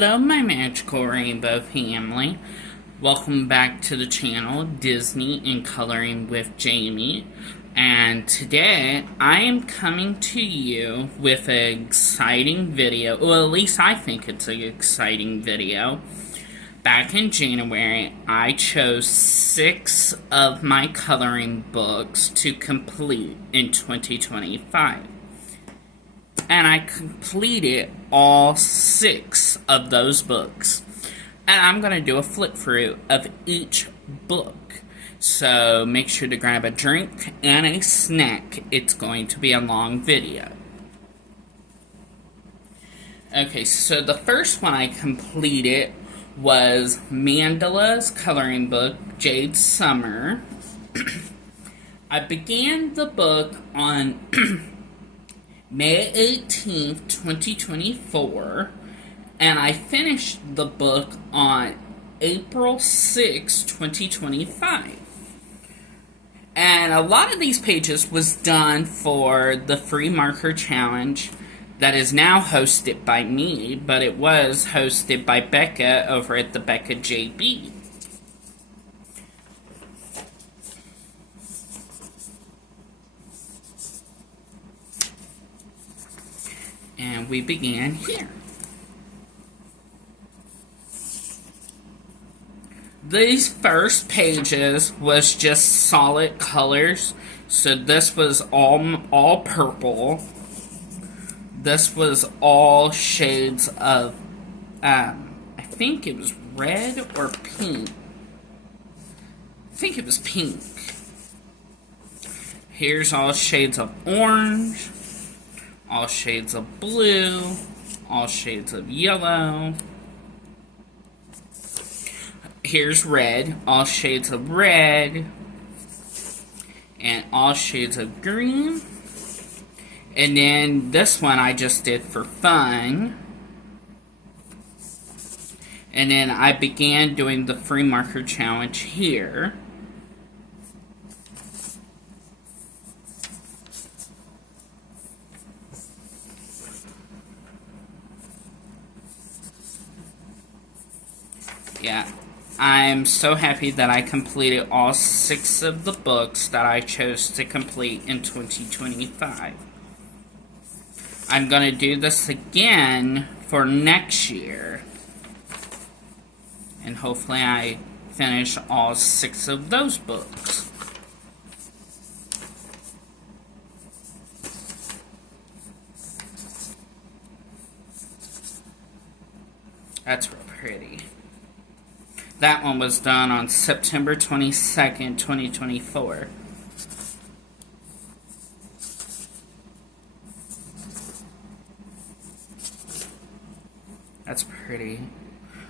Hello, my magical rainbow family. Welcome back to the channel, Disney in Coloring with Jamie. And today, I am coming to you with an exciting video. Well, at least I think it's an exciting video. Back in January, I chose 6 of my coloring books to complete in 2025. And I completed all 6 of those books. And I'm going to do a flip through of each book. So make sure to grab a drink and a snack. It's going to be a long video. Okay, so the first one I completed was Mandela's coloring book, Jade Summer. I began the book on May 18th, 2024, and I finished the book on April 6th, 2025. And a lot of these pages was done for the free marker challenge that is now hosted by me, but it was hosted by Becca over at the Becca JB. And we began here. These first pages was just solid colors. So this was all purple. This was all shades of, I think it was red or pink. I think it was pink. Here's all shades of orange. All shades of blue, all shades of yellow. Here's red, all shades of red, and all shades of green. And then this one I just did for fun. And then I began doing the free marker challenge here. Yeah, I'm so happy that I completed all 6 of the books that I chose to complete in 2025. I'm going to do this again for next year. And hopefully I finish all 6 of those books. That's real pretty. That one was done on September 22nd, 2024. That's pretty.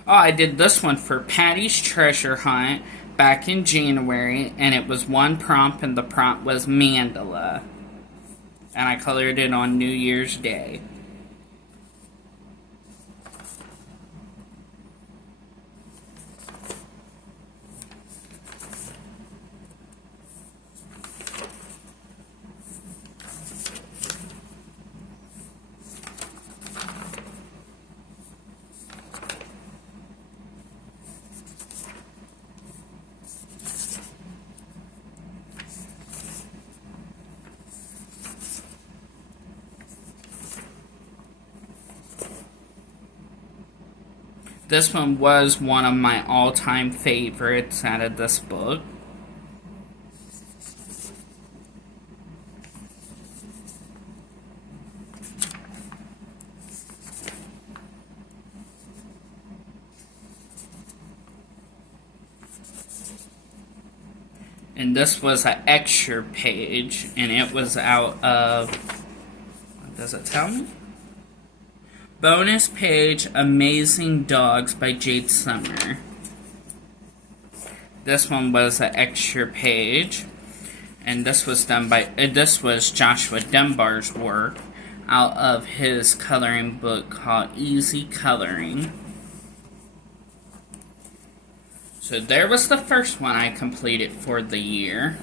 Oh, I did this one for Patty's Treasure Hunt back in January, and it was one prompt, and the prompt was Mandela. And I colored it on New Year's Day. This one was one of my all-time favorites out of this book. And this was an extra page, and it was out of, what does it tell me? Bonus page, Amazing Dogs by Jade Summer. This one was an extra page, and this was done by, this was Joshua Dunbar's work out of his coloring book called Easy Coloring. So there was the first one I completed for the year.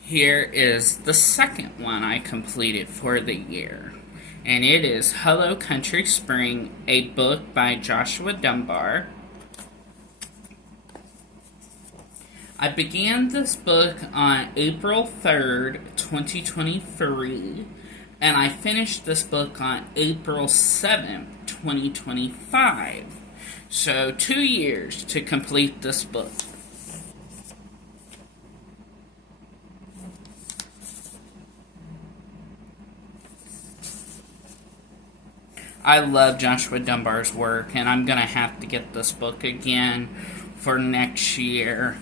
Here is the second one I completed for the year. and it is Hello Country Spring, a book by Joshua Dunbar. I began this book on April 3rd, 2023, and I finished this book on April 7th, 2025. So 2 years to complete this book. I love Joshua Dunbar's work, and I'm going to have to get this book again for next year.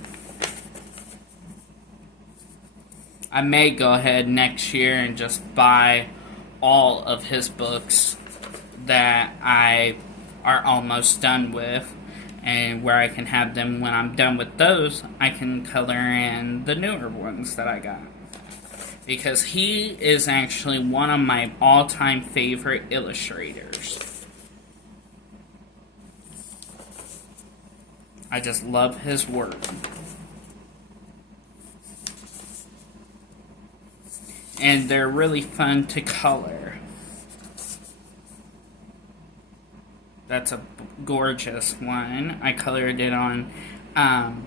I may go ahead next year and just buy all of his books that I are almost done with, and where I can have them when I'm done with those, I can color in the newer ones that I got. Because he is actually one of my all-time favorite illustrators. I just love his work. And they're really fun to color. That's a gorgeous one. I colored it on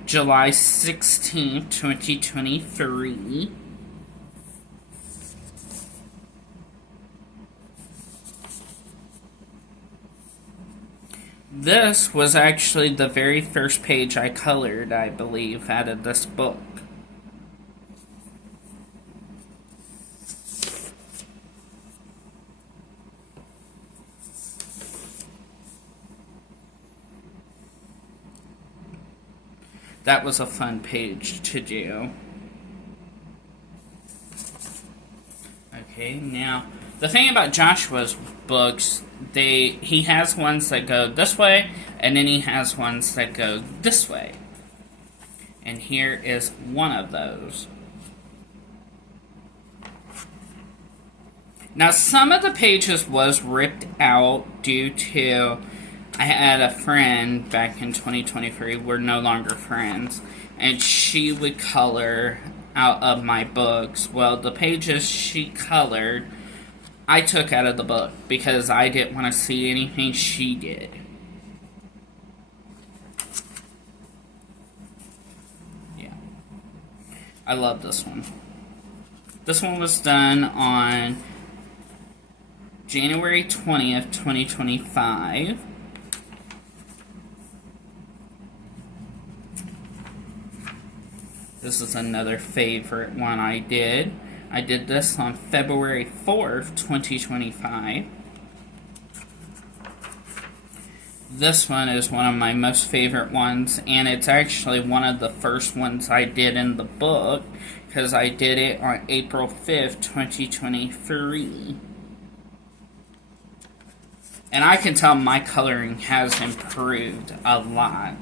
July 16th, 2023. This was actually the very first page I colored, I believe, out of this book. That was a fun page to do. Okay, now, the thing about Joshua's books, he has ones that go this way, and then he has ones that go this way. And here is one of those. Now, some of the pages was ripped out due to, I had a friend back in 2023, we're no longer friends, and she would color out of my books. Well, the pages she colored, I took out of the book because I didn't want to see anything she did. Yeah. I love this one. This one was done on January 20th, 2025. This is another favorite one I did. I did this on February 4th, 2025. This one is one of my most favorite ones, and it's actually one of the first ones I did in the book, because I did it on April 5th, 2023. And I can tell my coloring has improved a lot.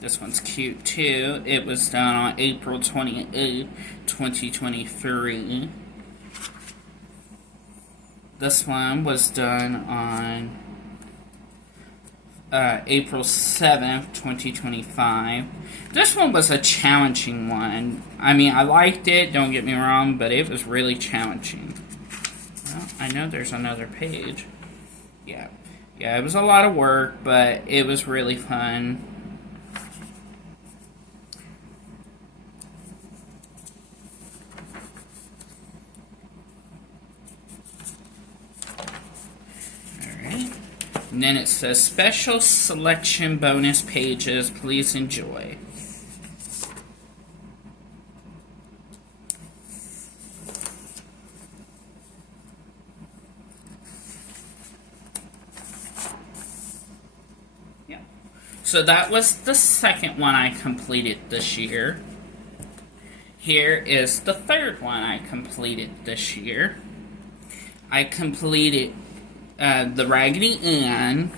This one's cute too. It was done on April 28th, 2023. This one was done on April 7th, 2025. This one was a challenging one. I mean, I liked it, don't get me wrong, but it was really challenging. Well, I know there's another page. Yeah, it was a lot of work, but it was really fun. And then it says, special selection bonus pages, please enjoy. Yeah. So that was the second one I completed this year. Here is the third one I completed this year. I completed the Raggedy Ann,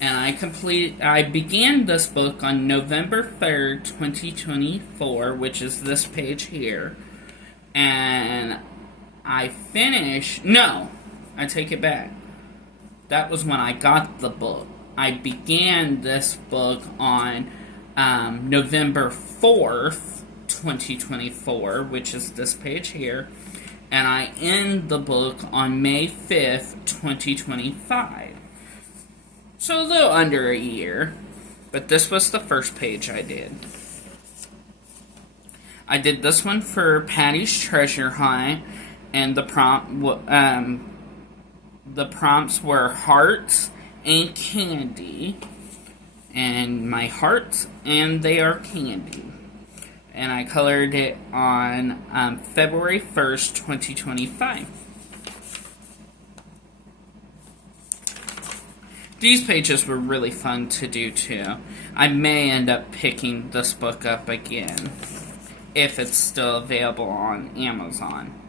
and I began this book on November 3rd, 2024, which is this page here, and I take it back. That was when I got the book. I began this book on November 4th, 2024, which is this page here, and I end the book on May 5th, 2025. So a little under a year, but this was the first page I did. I did this one for Patty's Treasure Hunt, and the prompts were hearts and candy, and my hearts, and they are candy. And I colored it on February 1st, 2025. These pages were really fun to do too. I may end up picking this book up again, if it's still available on Amazon.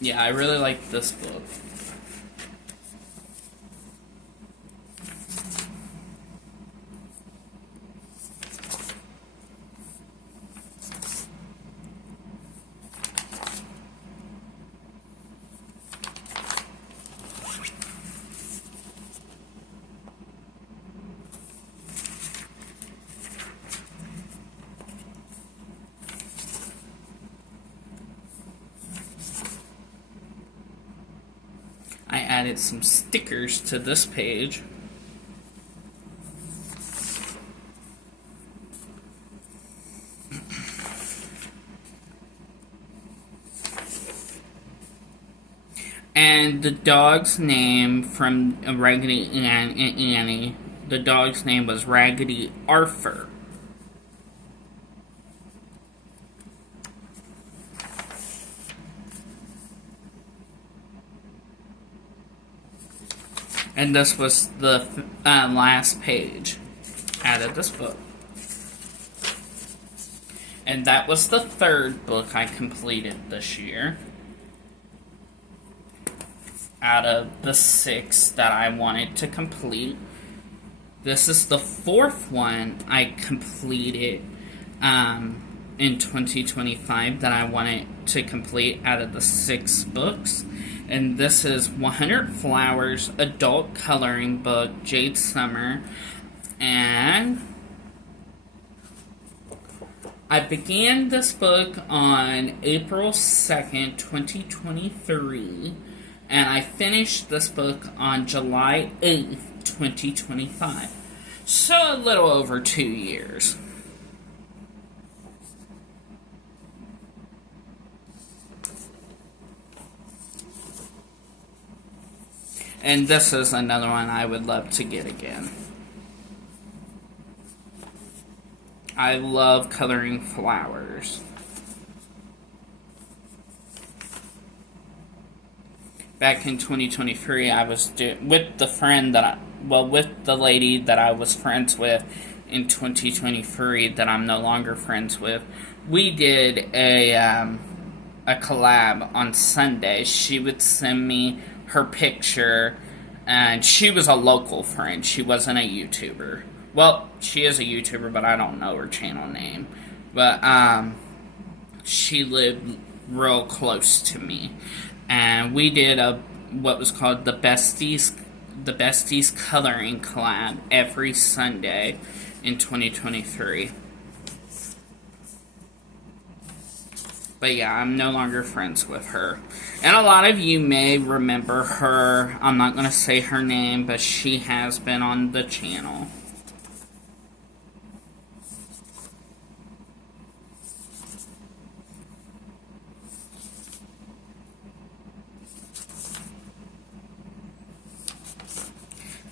Yeah, I really like this book. I added some stickers to this page. And the dog's name from Raggedy Ann and Annie, the dog's name was Raggedy Arthur. And this was the last page out of this book. And that was the third book I completed this year, out of the 6 that I wanted to complete. This is the 4th one I completed in 2025 that I wanted to complete out of the 6 books. And this is 100 Flowers, adult coloring book, Jade Summer. And I began this book on April 2nd, 2023. And I finished this book on July 8th, 2025. So a little over 2 years. And this is another one I would love to get again. I love coloring flowers. Back in 2023, I was with with the lady that I was friends with in 2023 that I'm no longer friends with. We did a collab on Sunday. She would send me her picture, and she was a local friend. She wasn't a YouTuber. Well, she is a YouTuber, but I don't know her channel name. But she lived real close to me, and we did what was called the Besties Coloring Collab every Sunday in 2023. But yeah, I'm no longer friends with her. And a lot of you may remember her. I'm not going to say her name, but she has been on the channel.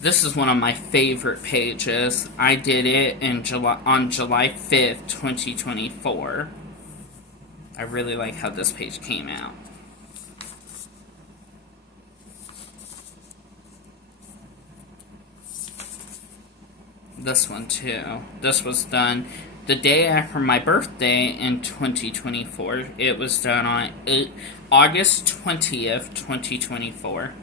This is one of my favorite pages. I did it on July 5th, 2024. I really like how this page came out. This one too. This was done the day after my birthday in 2024. It was done on August 20th, 2024.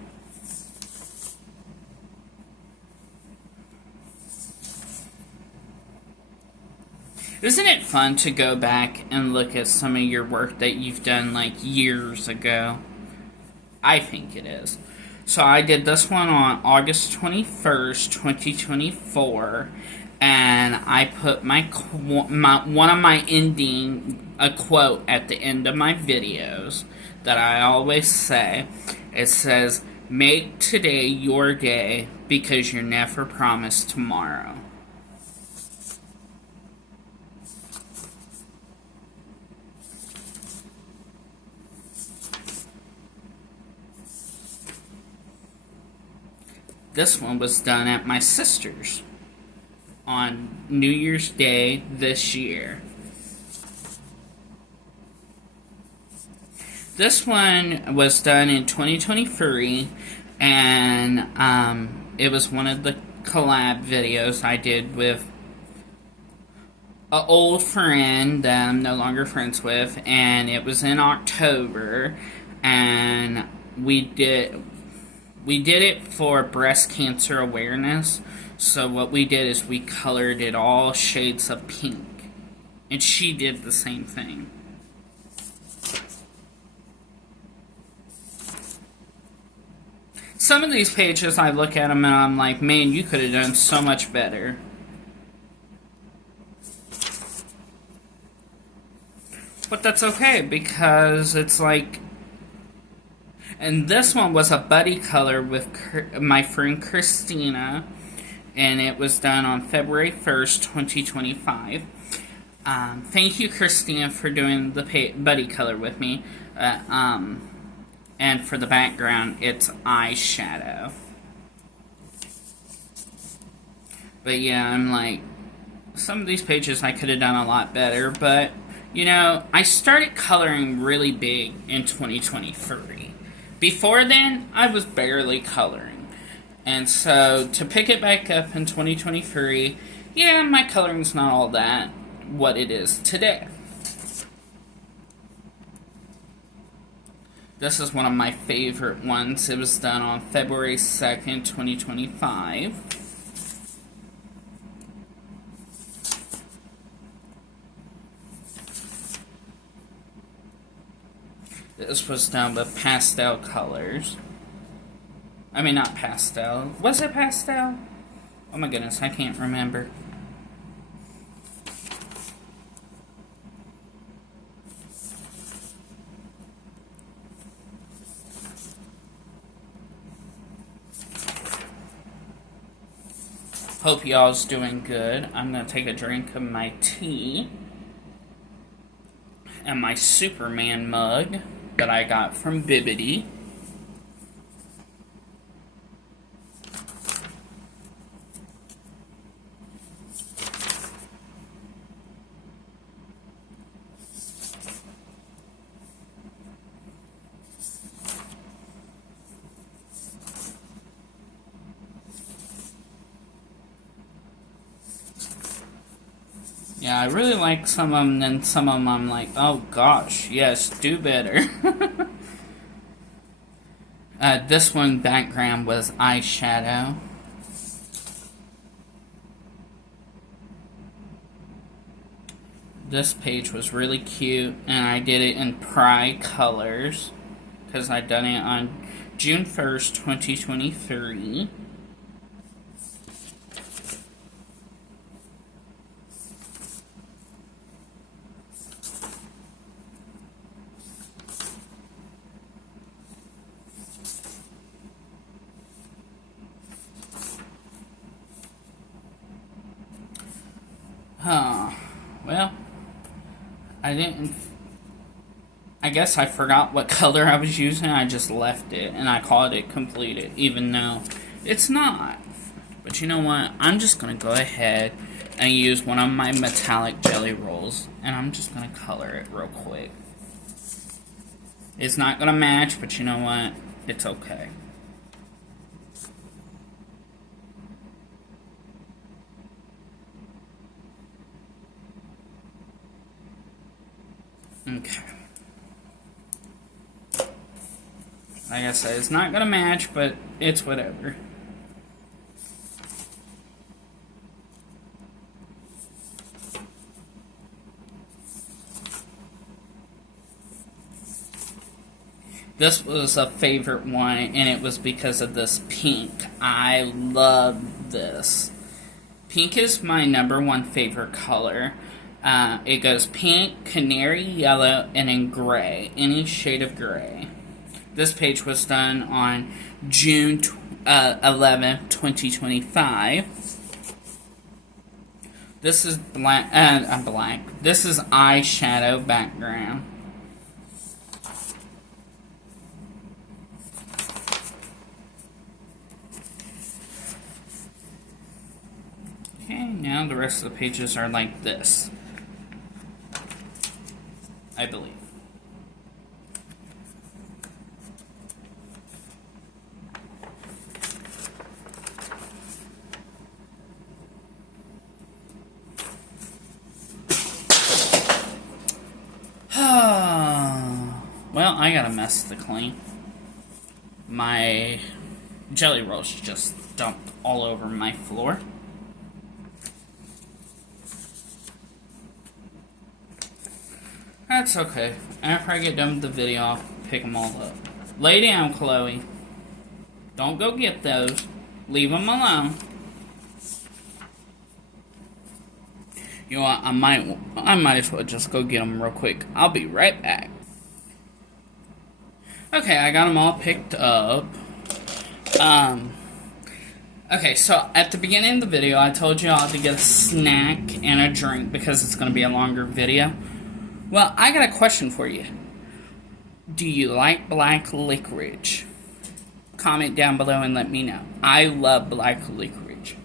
Isn't it fun to go back and look at some of your work that you've done like years ago? I think it is. So I did this one on August 21st, 2024, and I put one of my ending, a quote at the end of my videos that I always say. It says, "Make today your day because you're never promised tomorrow." This one was done at my sister's on New Year's Day this year. This one was done in 2023, and it was one of the collab videos I did with an old friend that I'm no longer friends with, and it was in October, and we did it for breast cancer awareness. So what we did is we colored it all shades of pink. And she did the same thing. Some of these pages, I look at them and I'm like, man, you could have done so much better. But that's okay, because it's like... And this one was a buddy color with my friend Christina, and it was done on February 1st, 2025. Thank you, Christina, for doing the buddy color with me. And for the background, it's eyeshadow. But yeah, I'm like, some of these pages I could have done a lot better, but, you know, I started coloring really big in 2023. Before then, I was barely coloring. And so, to pick it back up in 2023, yeah, my coloring's not all that what it is today. This is one of my favorite ones. It was done on February 2nd, 2025. This was done with pastel colors. I mean, not pastel. Was it pastel? Oh my goodness, I can't remember. Hope y'all's doing good. I'm gonna take a drink of my tea and my Superman mug that I got from Bibbidi. Yeah, I really like some of them, and some of them I'm like, oh gosh, yes, do better. This one background was eyeshadow. This page was really cute, and I did it in Pride colors, because I done it on June 1st, 2023. Well, I guess I forgot what color I was using. I just left it, and I called it completed, even though it's not. But you know what? I'm just going to go ahead and use one of my metallic jelly rolls, and I'm just going to color it real quick. It's not gonna match, but you know what? It's okay. Okay. Like I said, it's not gonna match, but it's whatever. This was a favorite one, and it was because of this pink. I love this. Pink is my #1 favorite color. It goes pink, canary yellow, and in gray. Any shade of gray. This page was done on June 11th, 2025. This is black. This is eyeshadow background. Okay, now the rest of the pages are like this, I believe. Well, I got a mess to clean. My jelly rolls just dumped all over my floor. That's okay. After I get done with the video, I'll pick them all up. Lay down, Chloe. Don't go get those. Leave them alone. You know what? I might as well just go get them real quick. I'll be right back. Okay, I got them all picked up. Okay, so at the beginning of the video, I told you all to get a snack and a drink because it's going to be a longer video. Well, I got a question for you. Do you like black licorice? Comment down below and let me know. I love black licorice.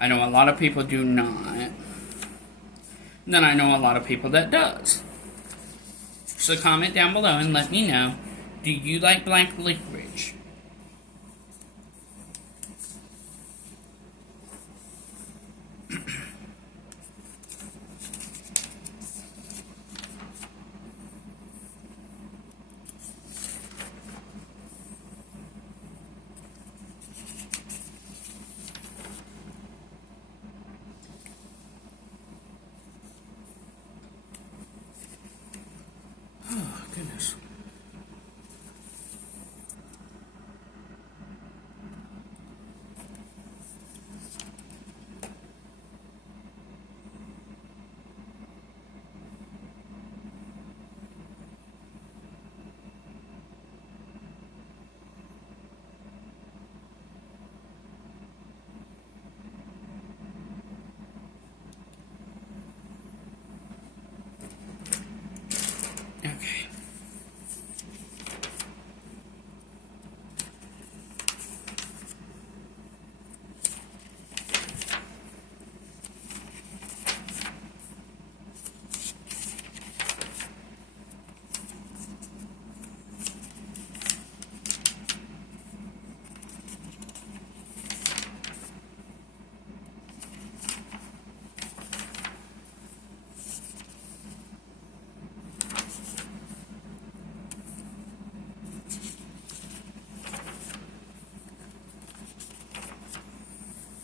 I know a lot of people do not. Then I know a lot of people that does. So comment down below and let me know, do you like black licorice? Oh, goodness. Okay.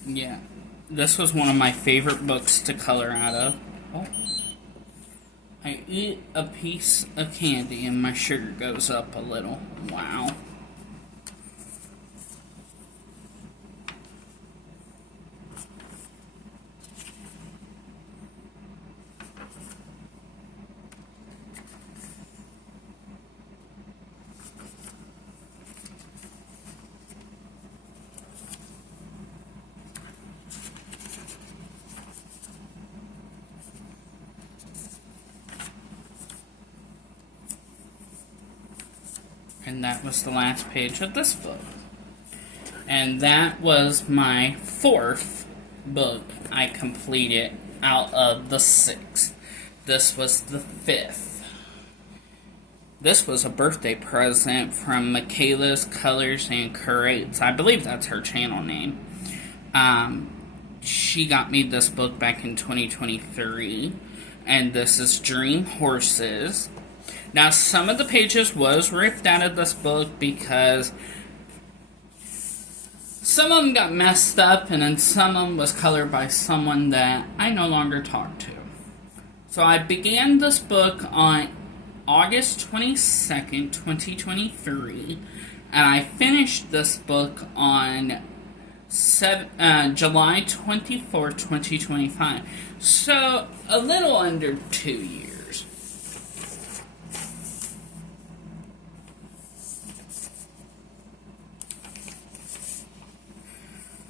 Yeah, this was one of my favorite books to color out of. Oh. I eat a piece of candy and my sugar goes up a little. Wow. And that was the last page of this book. And that was my 4th book I completed out of the 6. This was the 5th. This was a birthday present from Michaela's Colors and Curates. I believe that's her channel name. She got me this book back in 2023. And this is Dream Horses. Now, some of the pages was ripped out of this book because some of them got messed up, and then some of them was colored by someone that I no longer talk to. So I began this book on August 22nd, 2023, and I finished this book on July 24th, 2025. So, a little under 2 years.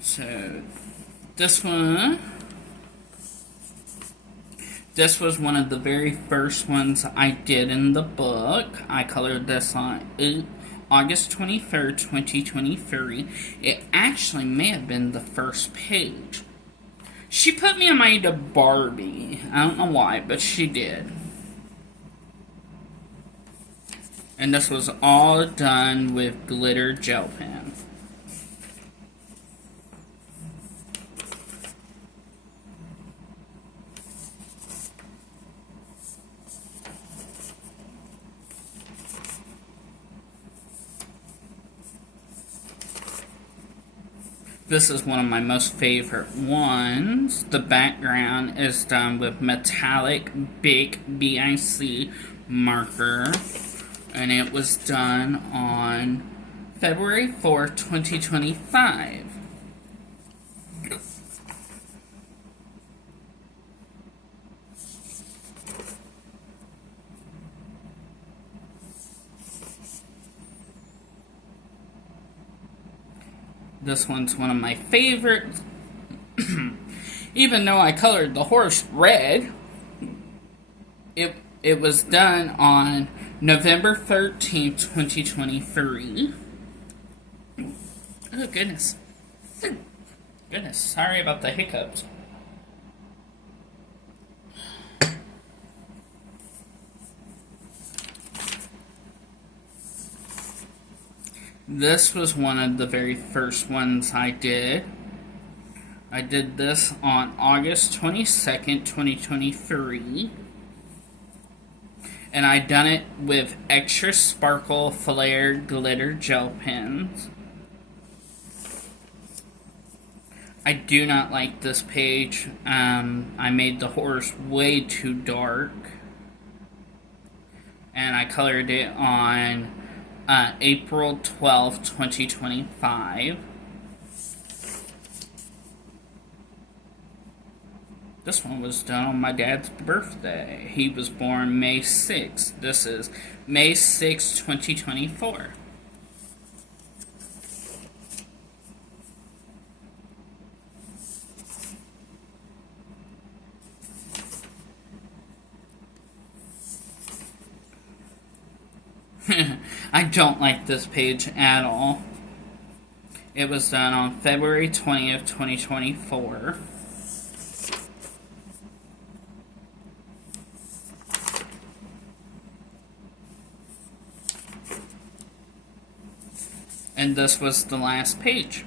So, this was one of the very first ones I did in the book. I colored this on August 23rd, 2023. It actually may have been the first page. She put me in mind of Barbie. I don't know why, but she did. And this was all done with glitter gel pen. This is one of my most favorite ones. The background is done with metallic Bic, B-I-C marker. And it was done on February 4th, 2025. This one's one of my favorites. Even though I colored the horse red, it was done on November 13th, 2023. Oh, goodness. Goodness, sorry about the hiccups. This was one of the very first ones I did. I did this on August 22nd, 2023. And I done it with extra sparkle flare glitter gel pens. I do not like this page. I made the horse way too dark. And I colored it on April 12th, 2025. This one was done on my dad's birthday. He was born May 6th. This is May 6th, 2024. I don't like this page at all. It was done on February 20th, 2024. And this was the last page.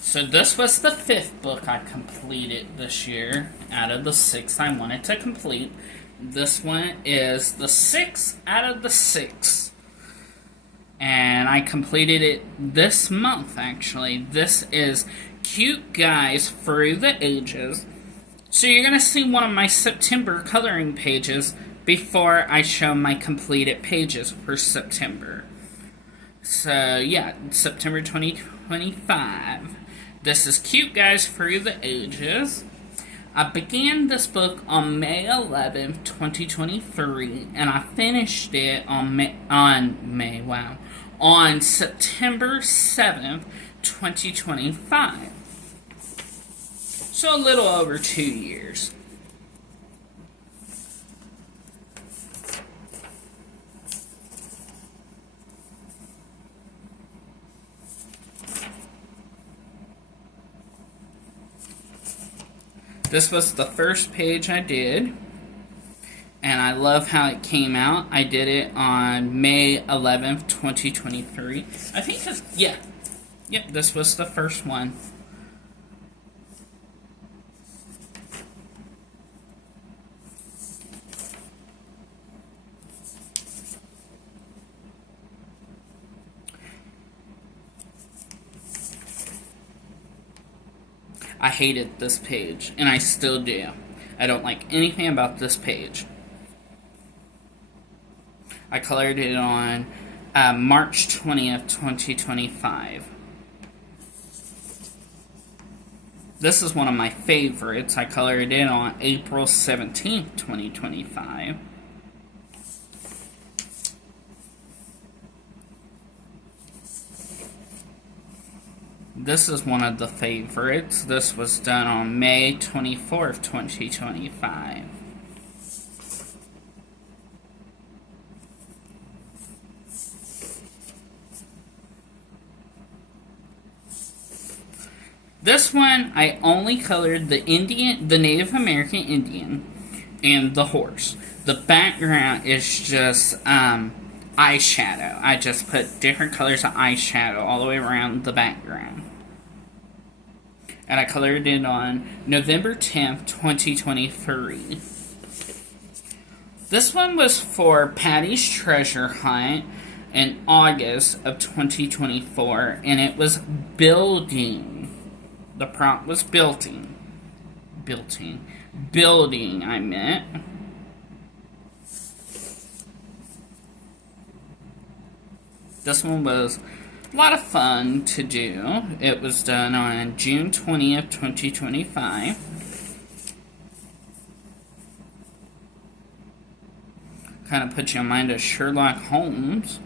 So this was the 5th book I completed this year out of the 6 I wanted to complete. This one is the 6th out of the 6. And I completed it this month, actually. This is Cute Guys Through the Ages. So you're going to see one of my September coloring pages before I show my completed pages for September. So yeah, September 2025. This is Cute Guys Through the Ages. I began this book on May 11th, 2023, and I finished it on September 7th, 2025. So a little over 2 years. This was the first page I did, and I love how it came out. I did it on May 11th, 2023. I think it's, yeah. Yep, this was the first one. I hated this page, and I still do. I don't like anything about this page. I colored it on March 20th, 2025. This is one of my favorites. I colored it on April 17th, 2025. This is one of the favorites. This was done on May 24th, 2025. This one, I only colored the Native American Indian, and the horse. The background is just eyeshadow. I just put different colors of eyeshadow all the way around the background. And I colored it on November 10th, 2023. This one was for Patty's Treasure Hunt in August of 2024, and it was building. The prompt was building, I meant. This one was a lot of fun to do. It was done on June 20th, 2025. Kind of put you in mind of Sherlock Holmes.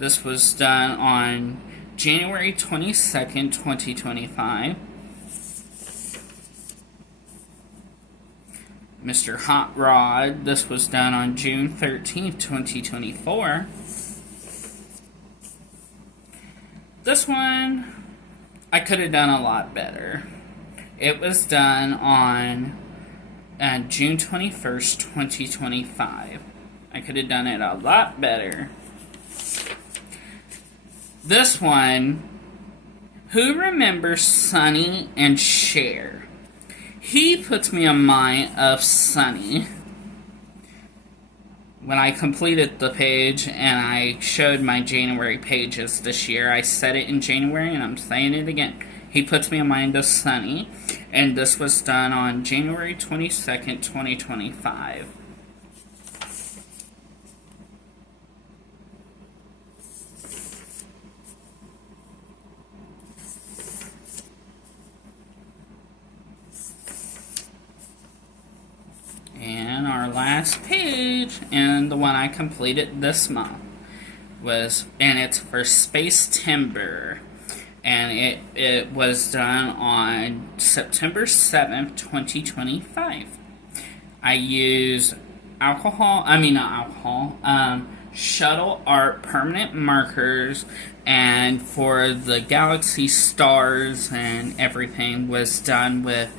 This was done on January 22nd, 2025. Mr. Hot Rod, this was done on June 13th, 2024. This one, I could have done a lot better. It was done on June 21st, 2025. I could have done it a lot better. This one, who remembers Sonny and Cher? He puts me in mind of Sonny. When I completed the page and I showed my January pages this year, I said it in January and I'm saying it again. He puts me in mind of Sonny, and this was done on January 22nd, 2025. And our last page, and the one I completed this month, and it's for Space Timber, and it was done on September 7th, 2025. I used Shuttle Art permanent markers, and for the galaxy stars and everything was done with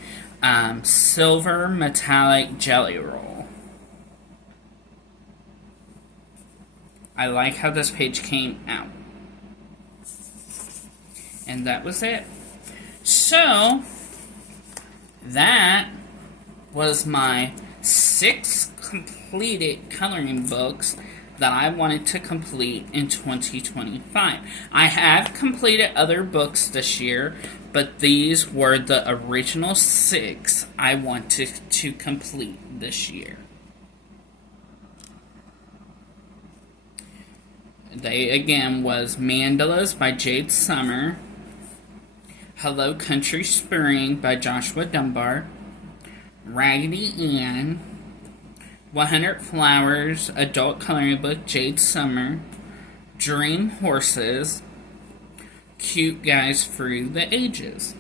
silver metallic jelly roll. I like how this page came out. And that was it. So, that was my 6 completed coloring books that I wanted to complete in 2025. I have completed other books this year, but these were the original 6 I wanted to complete this year. They, again, was Mandalas by Jade Summer, Hello Country Spring by Joshua Dunbar, Raggedy Ann, 100 Flowers, Adult Coloring Book, Jade Summer, Dream Horses, Cute Guys Through the Ages.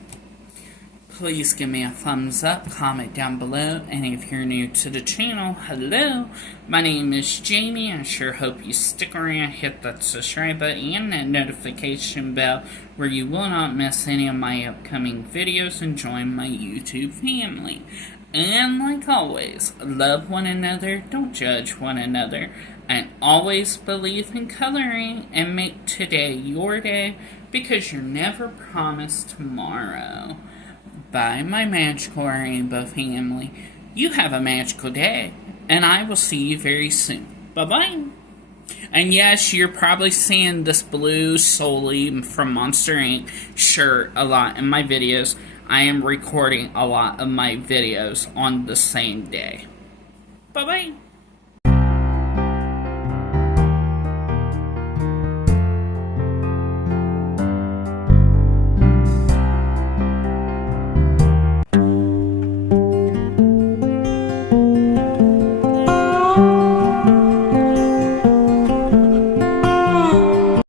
Please give me a thumbs up, comment down below, and if you're new to the channel, hello, my name is Jamie. I sure hope you stick around, hit that subscribe button and that notification bell where you will not miss any of my upcoming videos and join my YouTube family. And like always, love one another, don't judge one another, and always believe in coloring and make today your day because you're never promised tomorrow. Bye, my magical rainbow family. You have a magical day, and I will see you very soon. Bye-bye. And yes, you're probably seeing this blue solely from Monster Inc. shirt a lot in my videos. I am recording a lot of my videos on the same day. Bye-bye.